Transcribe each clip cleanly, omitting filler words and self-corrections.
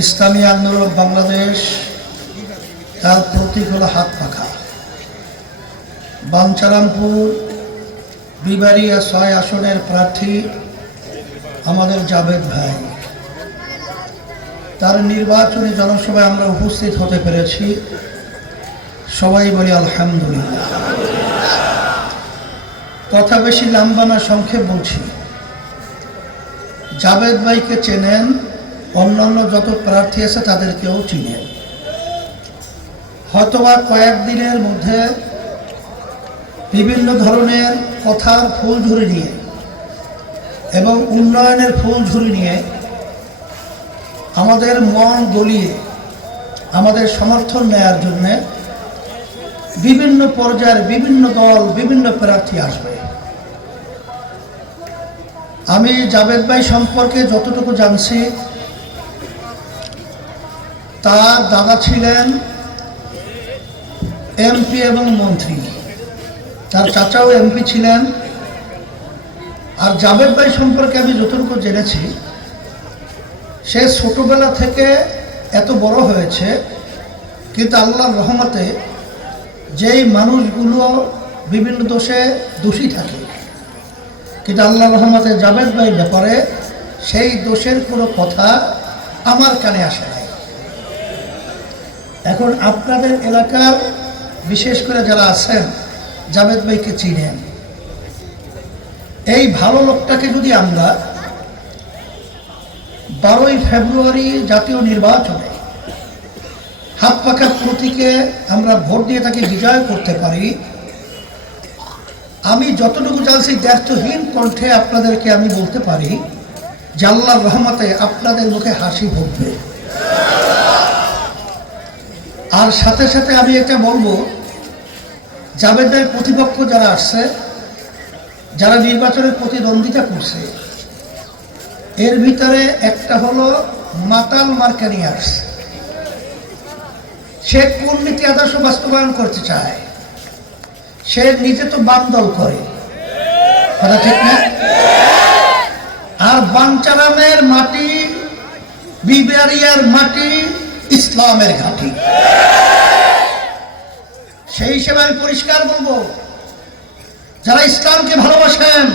ইসলামী আন্দোলন বাংলাদেশ তার প্রতীক হলো হাত পাখা। বাঞ্ছারামপুর বিবাড়িয়া ৬ আসনের প্রার্থী আমাদের জাবেদ ভাই, তার নির্বাচনী জনসভায় আমরা উপস্থিত হতে পেরেছি। সবাই বলি আলহামদুলিল্লাহ। কথা বেশি লম্বা না, সংক্ষেপ বলছি। জাবেদ ভাইকে চেনেন, অন্যান্য যত প্রার্থী আছে তাদেরকেও চিনেন। হয়তোবা কয়েকদিনের মধ্যে বিভিন্ন ধরনের কথার ফুলঝুরি নিয়ে এবং উন্নয়নের ফুলঝুরি নিয়ে আমাদের মন গলিয়ে আমাদের সমর্থন নেয়ার জন্য বিভিন্ন পর্যায়ের বিভিন্ন দল, বিভিন্ন প্রার্থী আসবে। আমি জাবেদ ভাই সম্পর্কে যতটুকু জানছি, তার দাদা ছিলেন এমপি এবং মন্ত্রী, তার চাচাও এমপি ছিলেন। আর জাবেদ ভাই সম্পর্কে আমি যতটুকু জেনেছি, সে ছোটবেলা থেকে এত বড় হয়েছে, কিন্তু আল্লাহর রহমতে যেই মানুষগুলো বিভিন্ন দোষে দোষী থাকে, কিন্তু আল্লাহর রহমতে জাবেদ ভাইয়ের ব্যাপারে সেই দোষের কোনো কথা আমার কানে আসে নাই। এখন আপনাদের এলাকার বিশেষ করে যারা আছেন, জাবেদ ভাইকে চিনেন, এই ভালো লোকটাকে যদি আমরা 12ই ফেব্রুয়ারি জাতীয় নির্বাচনে হাত পাখা প্রতীকে আমরা ভোট দিয়ে তাকে বিজয় করতে পারি, আমি যতটুকু জানছি দ্ব্যর্থহীন কণ্ঠে আপনাদেরকে আমি বলতে পারি যে আল্লাহর রহমতে আপনাদের মুখে হাসি ফুটবে। আর সাথে সাথে আমি এটা বলবো, জাবেদের প্রতিপক্ষ যারা আসছে, যারা নির্বাচনে প্রতিদ্বন্দ্বিতা করছে, এর ভিতরে একটা হলো মাতাল মার্কা নিয়ে আসছে। সে কোন নীতি আদর্শ বাস্তবায়ন করতে চায়? সে নিজে তো বাম দল করে, কথা ঠিক না? আর বাঞ্ছারামের মাটি, বিবাড়িয়ার মাটি ইসলামের ঘাঁটি। সেই হিসেবে আমি পরিষ্কার বলবো, যারা ইসলামকে ভালোবাসেন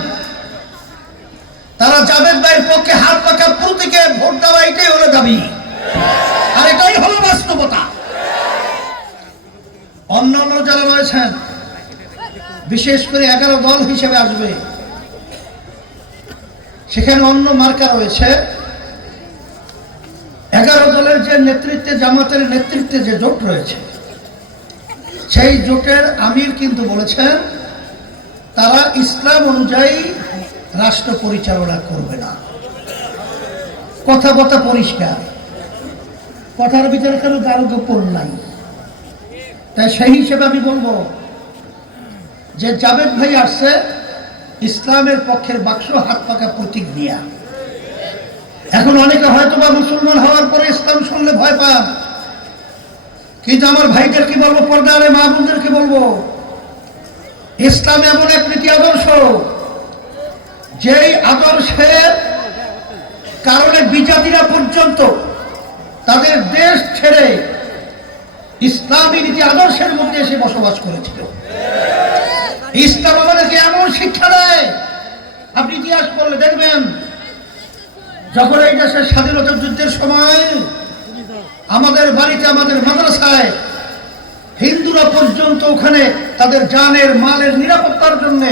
তারা জাবেদ ভাইয়ের পক্ষে হাত পাখা প্রতীকে ভোট দেওয়া, এটাই হলো দাবি, আর এটাই হলো বাস্তবতা। অন্যান্য যারা রয়েছেন, বিশেষ করে 11 দল হিসেবে আসবে, সেখানে অন্য মার্কা রয়েছে। 11 দলের যে নেতৃত্বে, জামাতের নেতৃত্বে যে জোট রয়েছে, সেই জোটের আমির কিন্তু বলেছেন তারা ইসলাম অনুযায়ী রাষ্ট্র পরিচালনা করবে না। কথা পরিষ্কার, কথার ভিতরে কোনো কারো গোপন নাই। তাই সেই হিসেবে আমি বলবো যে জাবেদ ভাই আসছে ইসলামের পক্ষের বাক্স, হাত পাকা প্রতীক দিয়া। এখন অনেকে হয়তো বা মুসলমান হওয়ার পরে ইসলাম শুনলে ভয় পান, কিন্তু আমার ভাইদের কি বলবো, পর্দারে মা বোনদের কি বলবো, ইসলাম এমন এক নীতি আদর্শ, যেই আদর্শের কারণে বিজাতিরা পর্যন্ত তাদের দেশ ছেড়ে ইসলামী নীতি আদর্শের মধ্যে এসে বসবাস করেছিল। ইসলাম আমাদেরকে এমন শিক্ষা দেয়, আপনি ইতিহাস পড়লে দেখবেন, যখন এই দেশের স্বাধীনতা যুদ্ধের সময় আমাদের বাড়িতে, আমাদের মাদ্রাসায় হিন্দুরা পর্যন্ত ওখানে তাদের জানের মালের নিরাপত্তার জন্য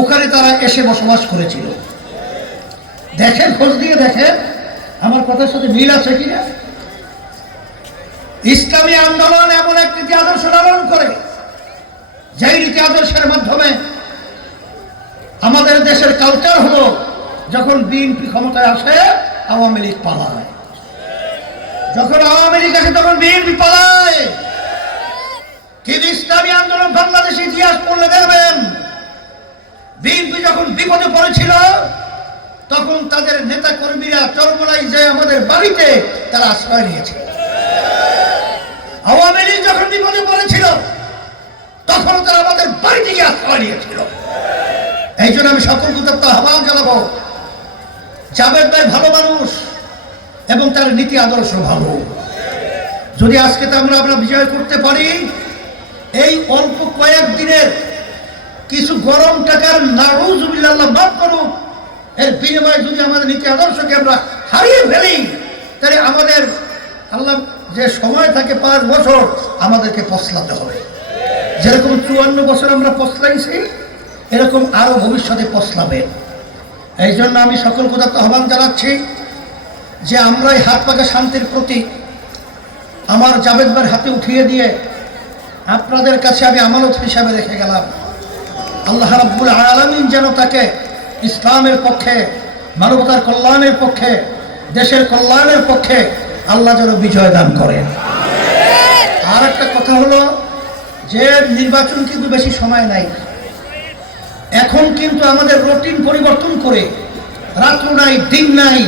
ওখানে তারা এসে বসবাস করেছিল। দেখেন, খোঁজ দিয়ে দেখেন, আমার কথার সাথে মিল আছে কিনা। ইসলামী আন্দোলন এমন এক নীতি আদর্শ লালন করে, যেই নীতি আদর্শের মাধ্যমে আমাদের দেশের কালচার হলো, যখন বিএনপি ক্ষমতায় আসে আওয়ামী লীগ পালায়, যখন আওয়ামী লীগ আসে তখন বিএনপি পালায়। কিন্তু ইসলামী আন্দোলন বাংলাদেশ ইতিহাস পড়লে দেখবেন, বিএনপি যখন বিপদে পড়েছিল তখন তাদের নেতা কর্মীরা চরমোনাই যে আমাদের বাড়িতে তারা আশ্রয় নিয়েছে। আওয়ামী লীগ যখন বিপদে পড়েছিল তখন তারা আমাদের বাড়িতে গিয়ে আশ্রয় নিয়েছিল। এই জন্য আমি সকল আহ্বান জানাবো, জাবেদ ভাই ভালো মানুষ, এবং তার নীতি আদর্শ ভালো। যদি আজকে আমরা বিজয় করতে পারি, এই অল্প কয়েক দিনের কিছু গরম টাকার নাউজুবিল্লাহ মাফ করুন, এর বিনিময়ে যদি আমাদের নীতি আদর্শকে আমরা হারিয়ে ফেলি, তাহলে আমাদের আল্লাহ যে সময় থাকে 5 বছর আমাদেরকে পছলাতে হবে। যেরকম 54 বছর আমরা পছলাইছি, এরকম আরো ভবিষ্যতে পছলাবে। এই জন্য আমি সকল কথা আহ্বান জানাচ্ছি যে আমরা এই হাত পাকা শান্তির প্রতীক আমার জাভেদ ভাইয়ের হাতে উঠিয়ে দিয়ে আপনাদের কাছে আমি আমানত হিসাবে রেখে গেলাম। আল্লাহ রাব্বুল আলামিন যেন তাকে ইসলামের পক্ষে, মানবতার কল্যাণের পক্ষে, দেশের কল্যাণের পক্ষে আল্লাহ যেন বিজয় দান করেন। আর একটা কথা হলো যে নির্বাচন কিন্তু বেশি সময় নাই। এখন কিন্তু আমাদের রুটিন পরিবর্তন করে রাত্র নাই দিন নাই,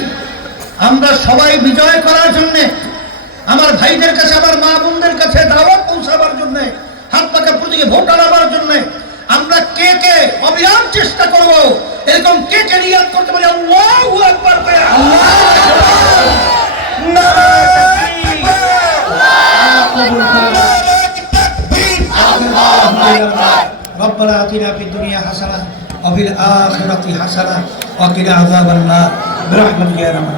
আমরা সবাই বিজয় করার জন্যে, আমার ভাইদের কাছে, আমার মা বোনদের কাছে দাওয়াত পৌঁছাবার জন্যে, হাত পাকা প্রতীকে ভোট আনাবার জন্যে আমরা কে কে অবিরাম চেষ্টা করব। এরকম কে কে নিয়াত করতে পারি? আল্লাহু আকবার। ربنا آتنا في الدنيا حسنة وفي الآخرة حسنة وقنا عذاب النار برحمتك يا رب.